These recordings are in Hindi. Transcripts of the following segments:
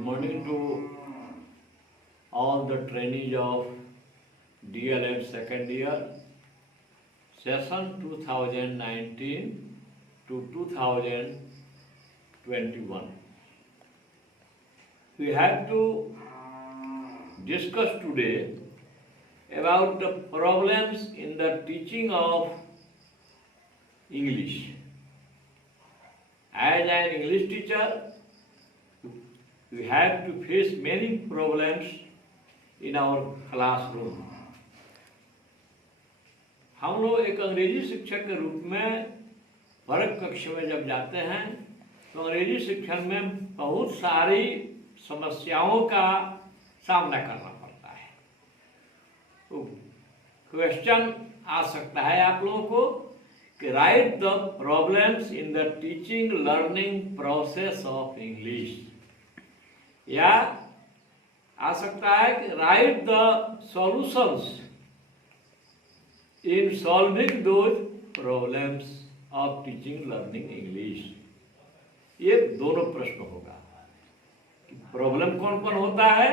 morning to all the trainees of DLM second year, session 2019 to 2021. We have to discuss today about the problems in the teaching of English. As an English teacher, we have to face many problems in our classroom. हम लोग एक अंग्रेजी शिक्षक के रूप में वर्ग कक्ष में जब जाते हैं तो अंग्रेजी शिक्षण में बहुत सारी समस्याओं का सामना करना पड़ता है। तो क्वेश्चन आ सकता है आप लोगों को कि right the problems in the teaching learning process of English, या आ सकता है कि right the solutions in solving those problems of teaching learning English. ये दोनों प्रश्न होगा कि प्रॉब्लम कौन कौन होता है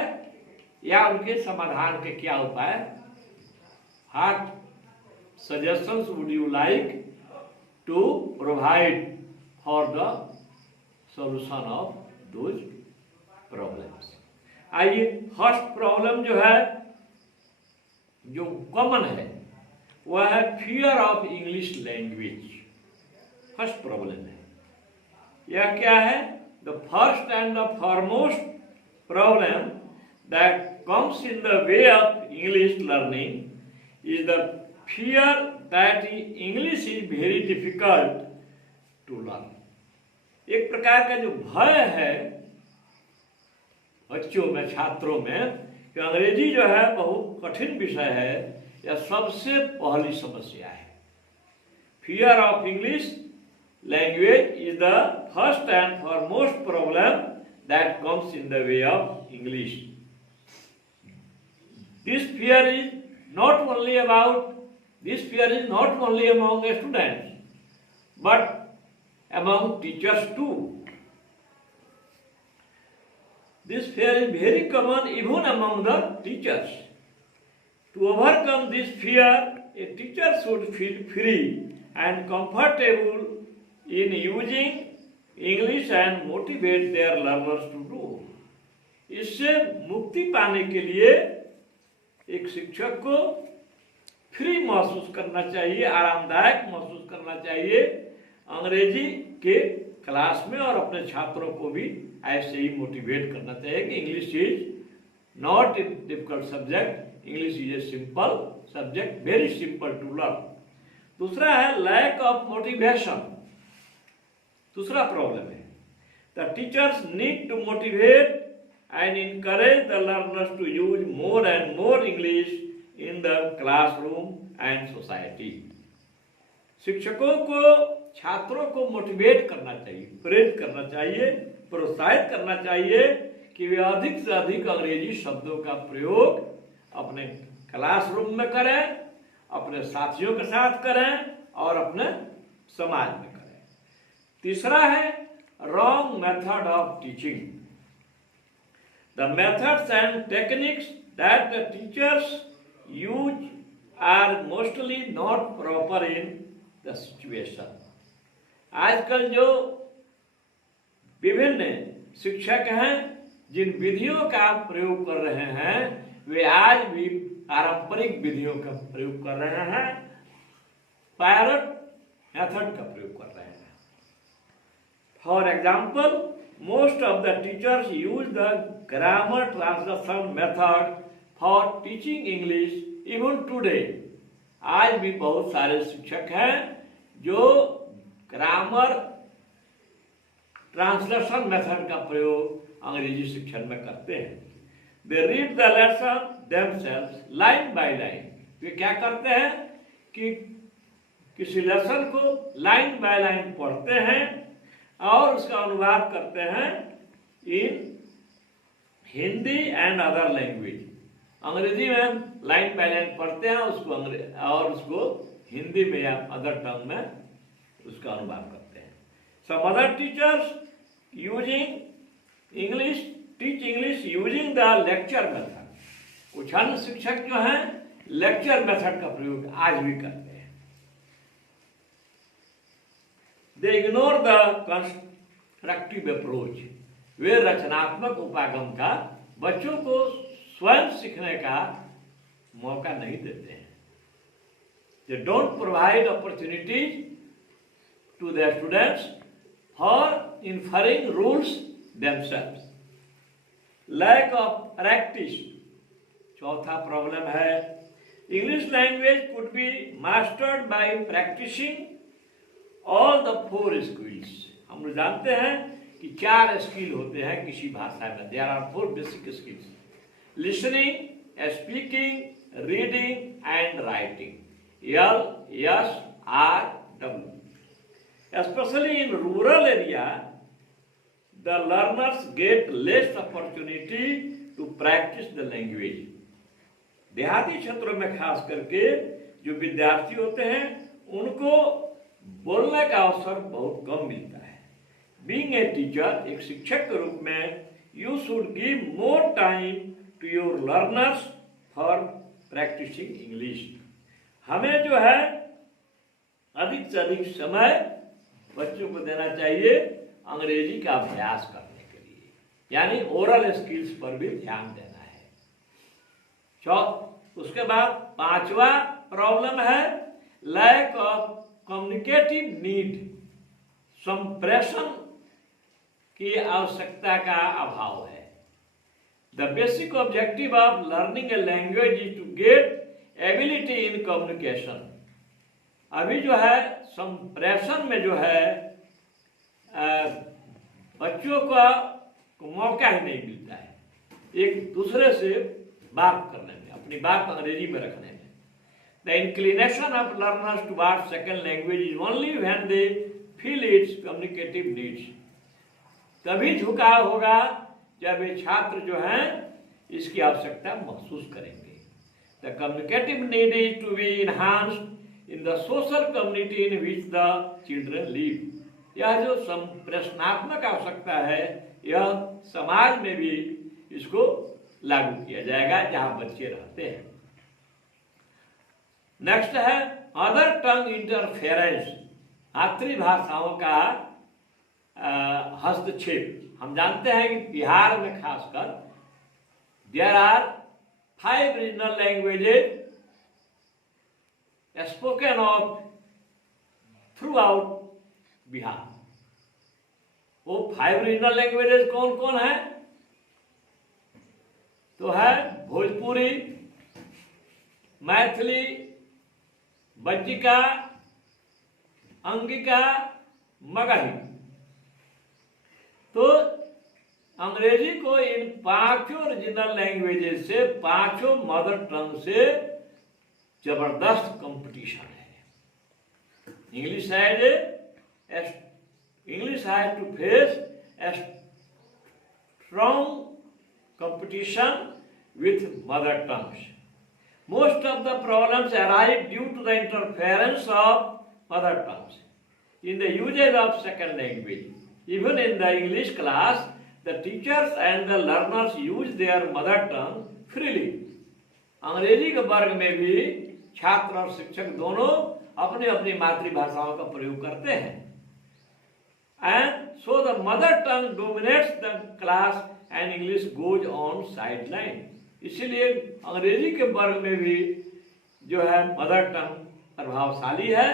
या उनके समाधान के क्या उपाय। What suggestions would you like to provide for the solution of those problems. आइए, फर्स्ट प्रॉब्लम जो है, जो कॉमन है, वह है fear of English language. First problem है, यह क्या है? The first and the foremost problem that comes in the way of English learning is the fear that English is very difficult to learn. एक प्रकार का जो भय है बच्चों में, छात्रों में, कि अंग्रेजी जो है बहुत कठिन विषय है, यह सबसे पहली समस्या है। Fear of English language is the first and foremost problem that comes in the way of English. This fear is not only among students but among teachers too. This fear is very common even among the teachers. To overcome this fear, a teacher should feel free and comfortable in using English and motivate their learners to do. इससे मुक्ति पाने के लिए एक शिक्षक को फ्री महसूस करना चाहिए, आरामदायक महसूस करना चाहिए अंग्रेजी के क्लास में, और अपने छात्रों को भी ऐसे ही मोटिवेट करना चाहिए कि English is not a difficult subject, English is a simple subject, very simple to learn. दूसरा है लैक ऑफ मोटिवेशन। दूसरा प्रॉब्लम है the teachers need to motivate and encourage the learners to use more and more English in the classroom and society. शिक्षकों को छात्रों को मोटिवेट करना चाहिए, प्रेरित करना चाहिए, प्रोत्साहित करना चाहिए कि वे अधिक से अधिक अंग्रेजी शब्दों का प्रयोग अपने क्लासरूम में करें, अपने साथियों के साथ करें और अपने समाज में करें। तीसरा है wrong method of teaching. The methods and techniques that the teachers use are mostly not proper in the situation. आजकल जो विभिन्न शिक्षक हैं जिन विधियों का प्रयोग कर रहे हैं, वे आज भी पारंपरिक विधियों का प्रयोग कर रहे हैं, पायलट मेथड का प्रयोग कर रहे हैं। For example, most of the teachers use the grammar translation method for teaching English even today. आज भी बहुत सारे शिक्षक हैं जो ग्रामर ट्रांसलेशन मेथड का प्रयोग अंग्रेजी शिक्षण में करते हैं। They read the lesson themselves line by line. वे क्या करते हैं कि किसी लेसन को लाइन बाय लाइन पढ़ते हैं और उसका अनुवाद करते हैं इन हिंदी एंड अदर लैंग्वेज। अंग्रेजी में लाइन बाय लाइन पढ़ते हैं उसको हिंदी में या अदर टंग में उसका अनुवाद करते हैं। Some other teachers using English teach English using the lecture method. कुछ अन्य शिक्षक जो हैं लेक्चर मेथड का प्रयोग आज भी करते हैं। They ignore the constructive approach. वे रचनात्मक उपागम का बच्चों को स्वयं सीखने का मौका नहीं देते हैं। They don't provide opportunities to their students for inferring rules themselves. Lack of practice. चौथा प्रॉब्लम है, English language could be mastered by practicing all the 4 skills. हम जानते हैं कि 4 स्किल होते हैं किसी भाषा में। There are 4 basic skills: listening, speaking, reading and writing. L, S, R, W. Especially in rural area, the learners get less opportunity to practice the language. देहाती क्षेत्रों में खास करके जो विद्यार्थी होते हैं उनको बोलने का अवसर बहुत कम मिलता है। Being a teacher, एक शिक्षक के रूप में, you should give more time to your learners for practicing English. हमें जो है अधिक से अधिक समय बच्चों को देना चाहिए अंग्रेजी का अभ्यास करने के लिए, यानी ओरल स्किल्स पर भी ध्यान देना है। उसके बाद 5वां प्रॉब्लम है लैक ऑफ कम्युनिकेटिव नीड। संप्रेषण की आवश्यकता का अभाव है। The basic objective of learning a language is to get ability in communication. अभी जो है संप्रेषण में जो है बच्चों का मौका ही नहीं मिलता है एक दूसरे से बात करने में, अपनी बात अंग्रेजी में रखने में। The inclination of learners towards second language is only when they feel it's communicative needs. तभी झुकाव होगा जब ये छात्र जो हैं इसकी आवश्यकता महसूस करेंगे। The communicative need is to be enhanced in the social community in which the children live. यह जो संप्रेषणात्मक आवश्यकता है यह समाज में भी इसको लागू किया जाएगा जहां बच्चे रहते हैं। नेक्स्ट है अदर टंग इंटरफेरेंस। मातृभाषाओं का हस्तक्षेप। हम जानते हैं कि बिहार में खासकर there are 5 regional languages spoken of throughout Bihar. वो 5 रीजनल लैंग्वेजेज कौन कौन है? तो है भोजपुरी, मैथिली, बज्जिका, अंगिका, मगही। तो अंग्रेजी को इन 5 रीजनल लैंग्वेजेस से 5 मदर टंग से जबरदस्त कंपटीशन है। English has to face a strong competition with mother tongues. Most of the problems arise due to the interference of mother tongues in the usage of second language. Even in the English class, the teachers and the learners use their mother tongue freely. अंग्रेजी के वर्ग में भी छात्र और शिक्षक दोनों अपनी अपनी मातृभाषाओं का प्रयोग करते हैं। And so the mother tongue dominates the class and English goes on sideline. इसीलिए अंग्रेजी के वर्ग में भी जो है मदर टंग प्रभावशाली है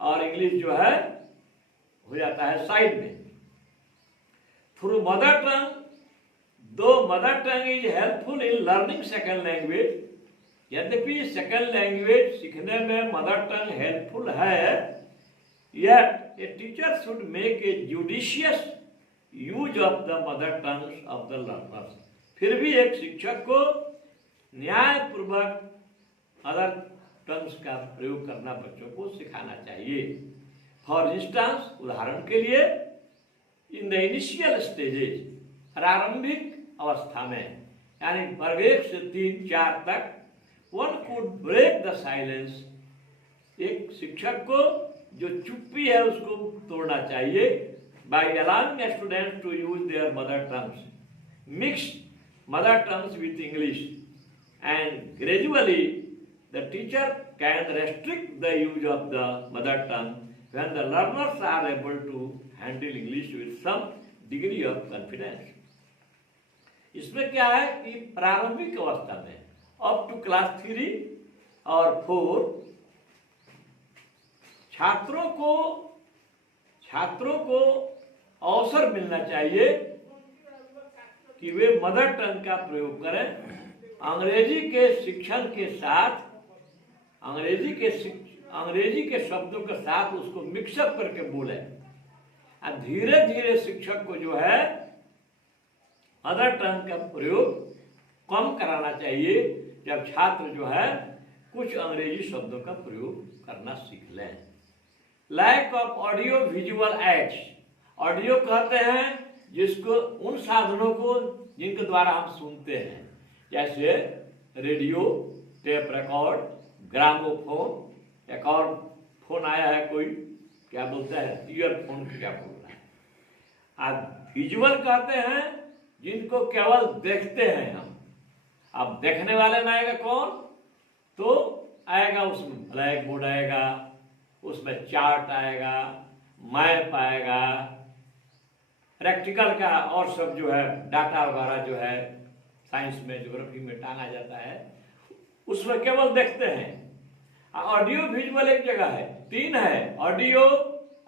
और इंग्लिश जो है हो जाता है साइड में। थ्रू मदर टंग, दो mother tongue is helpful in learning second language. यद्यपि सेकेंड लैंग्वेज सीखने में मदर टंग हेल्पफुल है, yet a teacher should make a judicious use of the mother tongues of the learners. फिर भी एक शिक्षक को न्यायपूर्वक मदर टंग्स का प्रयोग करना बच्चों को सिखाना चाहिए। फॉर इंस्टेंस, उदाहरण के लिए, इन द इनिशियल स्टेजेस, प्रारंभिक अवस्था में, यानी वर्ग 1 से 3, 4 तक, one could break the silence. एक शिक्षक को जो चुप्पी है उसको तोड़ना चाहिए। By allowing students to use their mother tongues, mix mother tongues with English, and gradually the teacher can restrict the use of the mother tongue when the learners are able to handle English with some degree of confidence. इसमें क्या है कि प्रारंभिक अवस्था में अप टू क्लास 3 और 4 छात्रों को अवसर मिलना चाहिए कि वे मदर टंग का प्रयोग करें, अंग्रेजी के शिक्षण के साथ अंग्रेजी के शब्दों के साथ उसको मिक्सअप करके बोले। और धीरे धीरे शिक्षक को जो है मदर टंग का प्रयोग कम कराना चाहिए, जब छात्र जो है कुछ अंग्रेजी शब्दों का प्रयोग करना सीख लें। Lack of audio visual aids, audio कहते हैं जिसको उन साधनों को जिनके द्वारा हम सुनते हैं, जैसे रेडियो, टेप रिकॉर्ड, ग्रामोफोन, एक और फोन आया है कोई क्या बोलता है ईयरफोन, क्या बोल रहा है। अब विजुअल कहते हैं जिनको केवल देखते हैं हम। अब देखने वाले में आएगा कौन, तो आएगा उसमें ब्लैक बोर्ड आएगा, उसमें चार्ट आएगा, मैप आएगा, प्रैक्टिकल का और सब जो है डाटा वगैरह जो है साइंस में ज्योग्राफी में टांगा जाता है, उसमें केवल देखते हैं। ऑडियो विजुअल एक जगह है, 3 है, ऑडियो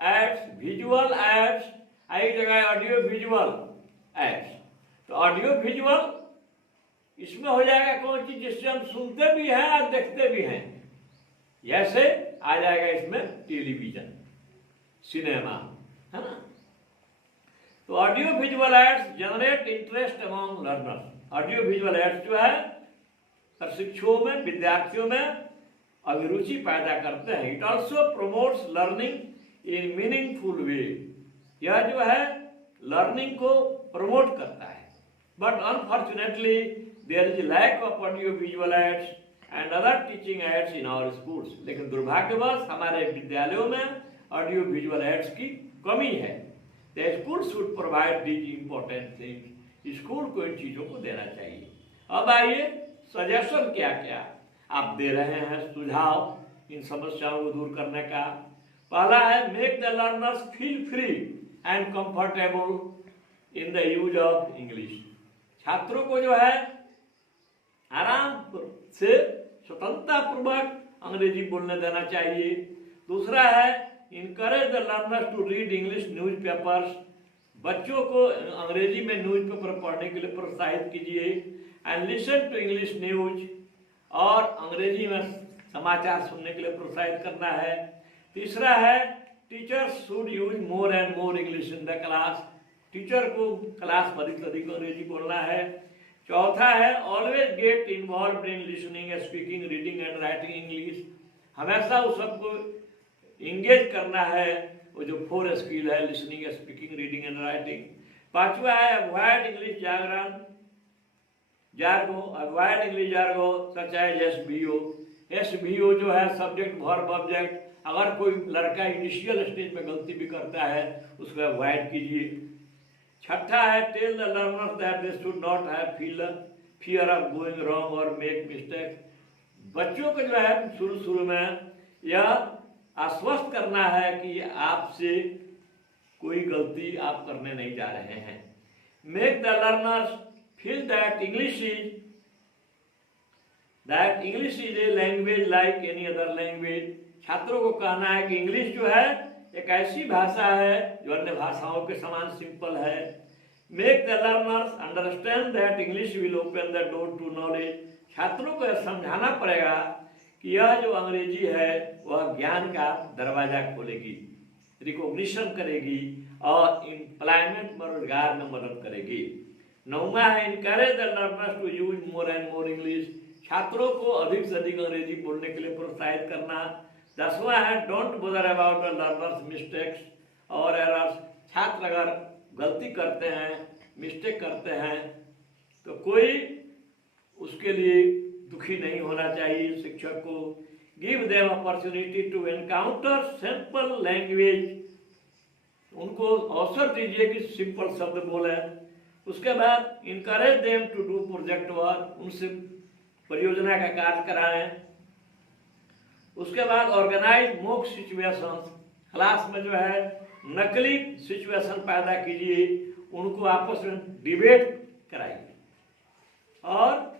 एड्स, विजुअल एड्स, एक जगह है ऑडियो विजुअल एड्स। तो ऑडियो विजुअल इसमें हो जाएगा कौन चीज जिससे हम सुनते भी हैं और देखते भी हैं, जैसे आ जाएगा इसमें टेलीविजन, सिनेमा, है ना। तो audio visual ads generate interest among learners. Audio visual ads जो है प्रशिक्षुओं में, विद्यार्थियों में अभिरुचि पैदा करते हैं। It also promotes learning in meaningful way, यह जो है लर्निंग को प्रमोट करता है। But unfortunately there is lack of audio visual aids and other teaching aids in our schools. लेकिन दुर्भाग्यवश हमारे विद्यालयों में ऑडियो विजुअल एड्स की कमी है। The school should provide these important things, school को इन चीजों को देना चाहिए। अब आइए सजेशन क्या क्या आप दे रहे हैं, सुझाव इन समस्याओं को दूर करने का। पहला है make the learners feel free and comfortable in the use of English. छात्रों को जो है आराम से स्वतंत्रता पूर्वक अंग्रेजी बोलने देना चाहिए। दूसरा है encourage the learners to read English newspapers, बच्चों को अंग्रेजी में न्यूज़पेपर पढ़ने के लिए प्रोत्साहित कीजिए। And listen to English news, और अंग्रेजी में समाचार सुनने के लिए प्रोत्साहित करना है। तीसरा है teachers should use more and more English in the class, teacher को क्लास में अधिक से अधिक अंग्रेजी बोलना है। चौथा है always get involve in listening, speaking, reading and writing English, हमेशा उस सबको इंगेज करना है, वो जो 4 स्किल है listening, speaking, reading and writing. पांचवा है avoid English jargon, avoid English jargon such as SVO जो है सब्जेक्ट वर्ब ऑब्जेक्ट, अगर कोई लड़का इनिशियल स्टेज में गलती भी करता है उसको अवॉइड कीजिए। छठा है tell the learners that they should not have fear of going wrong और मेक मिस्टेक, बच्चों को जो है शुरू में यह आश्वस्त करना है कि आपसे कोई गलती आप करने नहीं जा रहे हैं। Make the learners feel that English is a language like any other language, छात्रों को कहना है कि इंग्लिश जो है एक ऐसी भाषा है जो अन्य भाषाओं के समान सिंपल है। Make the learners understand that English will open the door to knowledge, छात्रों को यह समझाना पड़ेगा कि यह जो अंग्रेजी है वह ज्ञान का दरवाजा खोलेगी, रिकॉग्निशन करेगी और एम्प्लॉयमेंट में, रोजगार में मदद करेगी। 9वां है encourage the learners to use more and more English, छात्रों को अधिक से अधिक अंग्रेजी बोलने के लिए प्रोत्साहित करना। 10वां है don't bother about the learners mistakes और एरर्स, छात्र अगर गलती करते हैं, मिस्टेक करते हैं तो कोई उसके लिए दुखी नहीं होना चाहिए शिक्षक को। Give them opportunity to encounter simple language, उनको अवसर दीजिए कि सिंपल शब्द बोले। उसके बाद encourage them to do project work, उनसे परियोजना का कार्य कराएं। उसके बाद ऑर्गेनाइज मॉक सिचुएशंस, क्लास में जो है नकली सिचुएशन पैदा कीजिए, उनको आपस में डिबेट कराइए। और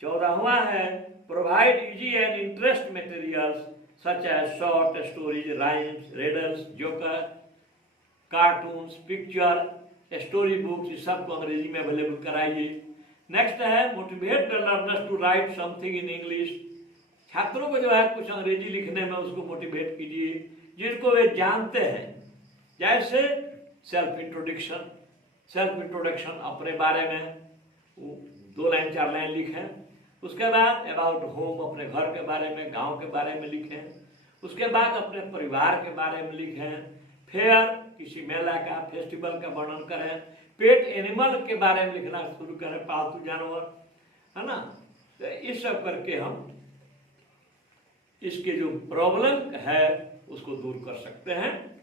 14वां है provide easy and interest materials such as short stories, rhymes, riddles, joker, cartoons, picture, story books, ये सबको अंग्रेजी में अवेलेबल कराइए। नेक्स्ट है motivate the learners to write something in English, छात्रों को जो है कुछ अंग्रेजी लिखने में उसको मोटिवेट कीजिए जिनको वे जानते हैं। जैसे सेल्फ इंट्रोडक्शन अपने बारे में 2 लाइन 4 लाइन लिखें। उसके बाद अबाउट होम, अपने घर के बारे में, गांव के बारे में लिखें। उसके बाद अपने परिवार के बारे में लिखें। फेयर, किसी मेला का, फेस्टिवल का वर्णन करें। पेट एनिमल के बारे में लिखना शुरू करें, पालतू जानवर, है ना। तो इस सब करके हम इसके जो प्रॉब्लम है उसको दूर कर सकते हैं।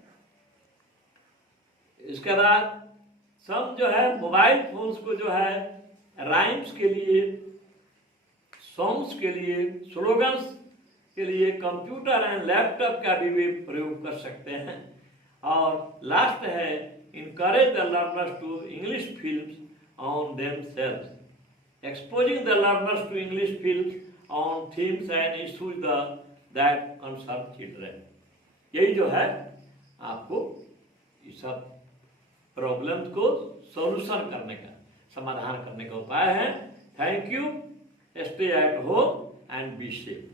इसके बाद सब जो है मोबाइल फोन्स को जो है राइम्स के लिए, सॉन्ग्स के लिए, स्लोगन्स के लिए कंप्यूटर एंड लैपटॉप का भी प्रयोग कर सकते हैं। और लास्ट है encourage the learners to English films on themselves, exposing the learners to English films on themes and issues that concern children. यही जो है आपको ये सब प्रॉब्लम्स को सॉल्यूशन करने का, समाधान करने का उपाय है। Thank you. Stay at home and be safe.